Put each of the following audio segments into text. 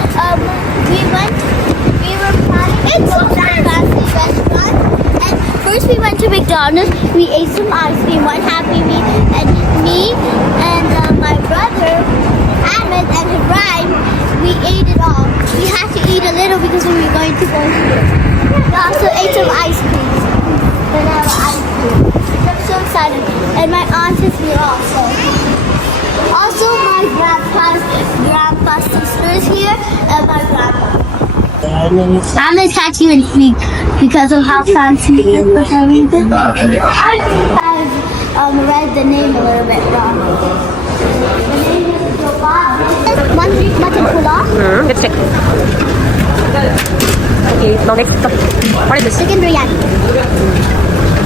we were planning to go to a fancy restaurant. And first we went to McDonald's. We ate some ice cream, one Happy Meal, and me and my brother Ahmed and Ibrahim, we ate it all. We had to eat a little because we were going to go here. We also ate some ice cream. Vanilla ice cream. I'm so excited. And my aunt is here also. Also my grandpa's sister is here and my grandpa. Ahmed can't even speak because of how fancy he is for some reason. I have read the name a little bit wrong. The name is Chaupal. Mutton pulao. Let's check. Okay, now next. What is this? Chicken biryani.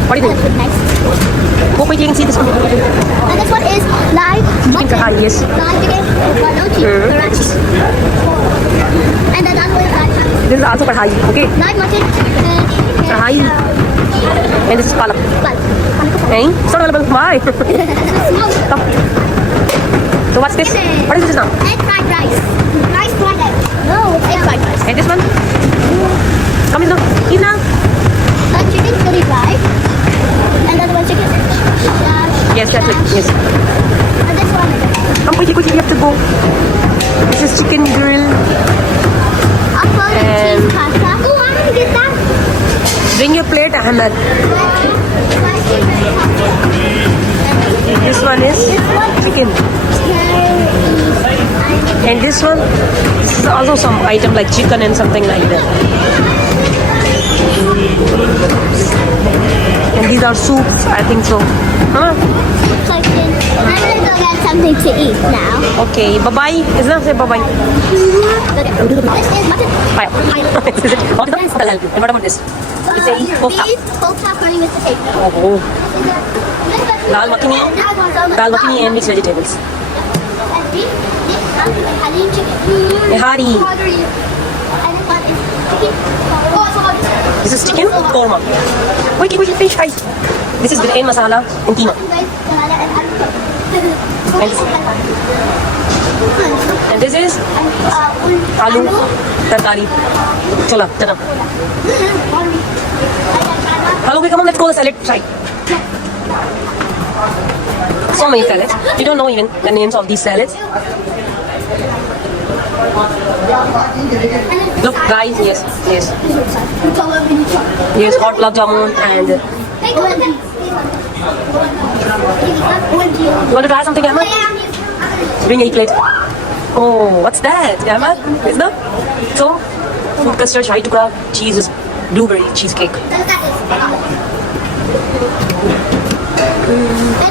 What is it? Nice. Oh, wait, you can see this one. And this one is live mutton. Karachi, yes. Live chicken, Karachi. And then that one is live chicken. This is also Karachi, okay? Live mutton. Karachi. And this is palak. Hey, it's not available. Why? Come. So what's this? What is this now? Egg fried rice. Rice fried egg. No, egg fried rice. And this one? Come in now. Eat now. That chicken chili fried. And then one chicken. Yes, that's it. Yes. And this one. Come quickly, quickly. We have to go. This is chicken grill. Apple and cheese pasta. Oh, I want to get that. Bring your plate, Ahmed. This one is chicken. And this one is also some item like chicken and something like that. And these are soups, I think so. Huh? Chicken. I'm going to go get something to eat now. Okay, bye-bye. Is that say bye-bye? This is mutton. Bye. Is it? What is that? And what about this? It's a kofta. Kofta curry with potato. Oh. Dal makhani and mixed vegetables. Halim chicken. Nihari. And This is chicken korma. Wait, fish fry. This is biryani masala and keema. And this is aloo tarkari. Chola, chana. Hello, come on, let's go the salad. Try. So many salads. You don't know even the names of these salads. Look, guys, yes. Yes, hot gulab jamun and. You want to try something, Emma? Bring a plate. Oh, what's that, Emma? Is that? So, food custard, shahi tukka, cheese, blueberry cheesecake.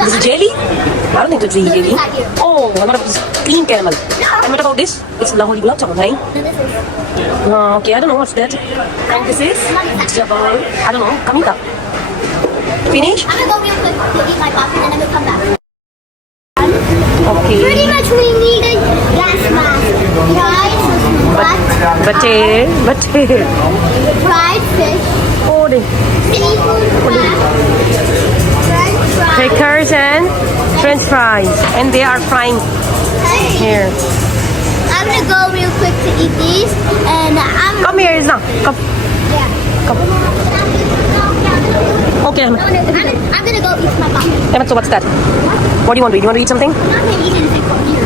This is jelly? I don't think it's jelly. Oh, what about this cream caramel? And what about this? It's Lahori gulab jamun, right? Okay, I don't know what's that. And this is jabal. I don't know. Kamita. Finish? I'm gonna go real quick to eat my popcorn and then we'll come back. Okay. Pretty much we need a gas mask. Rice, Butter. fried fish, Oh, the seafood wrap, french fries. crackers and French fries. And they are frying here. I'm gonna go real quick to eat these and Come here, Isna. Come. Yeah. Come. Okay, Ahmed. I'm gonna go eat my popcorn. Ahmed, so what's that? What do you want to eat? You want to eat something? I'm not gonna eat anything from here.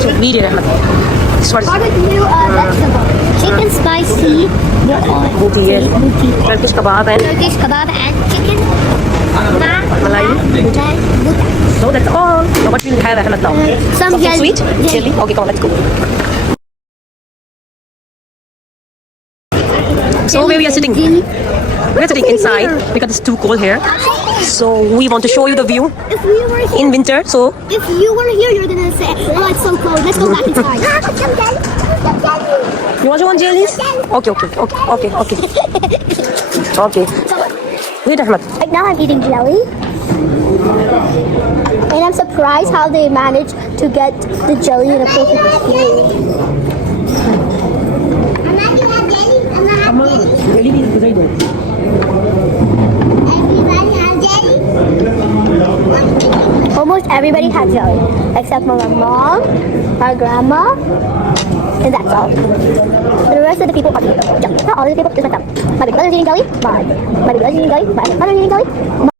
So, medium, Ahmed. This one is Barbecue vegetable. Chicken spicy. booty, yes. Turkish kebab and Turkish kebab and chicken. Malai. So that's all. So what will we have, Ahmed, now? Some Something jelly. sweet? Jelly? Okay, come on, let's go. So where we are sitting? We're sitting inside because it's too cold here. So we want to show you the view If we were here, in winter. So if you were here, you're gonna say, "Oh, it's so cold. Let's go back inside." you want one jellies? Okay. Okay. Wait, Ahmed. Right now, I'm eating jelly, and I'm surprised how they managed to get the jelly in a perfect shape. Almost Everybody had jelly, except for my mom, our grandma, and that's all. The rest of the people are eating jelly. Not all of the people, just my family. My big brother's eating jelly, my big brother's eating jelly, my mother's eating jelly,